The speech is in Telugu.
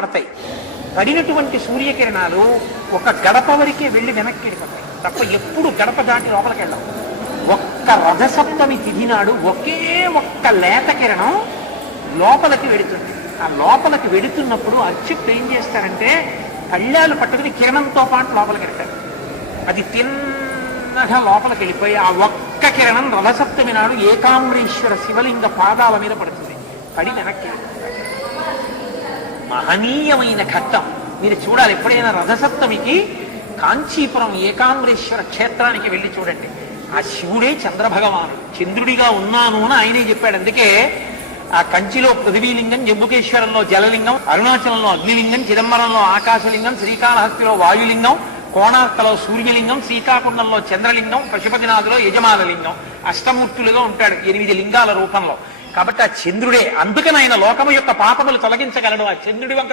పడతాయి. పడినటువంటి సూర్యకిరణాలు ఒక గడప వరకే వెళ్ళి వెనక్కి వెళ్ళిపోతాయి తప్ప ఎప్పుడు గడప దాటి లోపలికి వెళ్ళవు. ఒక్క రథసప్తమి తిథి నాడు ఒకే ఒక్క లేత కిరణం లోపలికి వెడుతుంది. ఆ లోపలికి వెడుతున్నప్పుడు అచ్యుత్ ఏం చేస్తారంటే కళ్యాలు పట్టుకుని కిరణంతో పాటు లోపలికి వెళ్తారు. అది తిన్నగా లోపలికి వెళ్ళిపోయి ఆ ఒక్క కిరణం రథసప్తమి నాడు ఏకాంబరీశ్వర శివలింగ పాదాల మీద పడుతుంది. పడి వెనక్కి మహనీయమైన ఘట్టం. మీరు చూడాలి, ఎప్పుడైనా రథసప్తమికి కాంచీపురం ఏకాంబరేశ్వర క్షేత్రానికి వెళ్ళి చూడండి. ఆ శివుడే చంద్రభగవానుడు, చంద్రుడిగా ఉన్నాను అని ఆయనే చెప్పాడు. అందుకే ఆ కంచిలో పృథివీలింగం, జంబుకేశ్వరంలో జలలింగం, అరుణాచలంలో అగ్నిలింగం, చిదంబరంలో ఆకాశలింగం, శ్రీకాళహస్తిలో వాయులింగం, కోణార్కలో సూర్యలింగం, శ్రీకాకుళంలో చంద్రలింగం, పశుపతినాథులో యజమానలింగం, అష్టమూర్తులుగా ఉంటాడు 8 లింగాల రూపంలో. కాబట్టి ఆ చంద్రుడే, అందుకని ఆయన లోకము యొక్క పాపములు తొలగించగలడు. ఆ చంద్రుడి వంక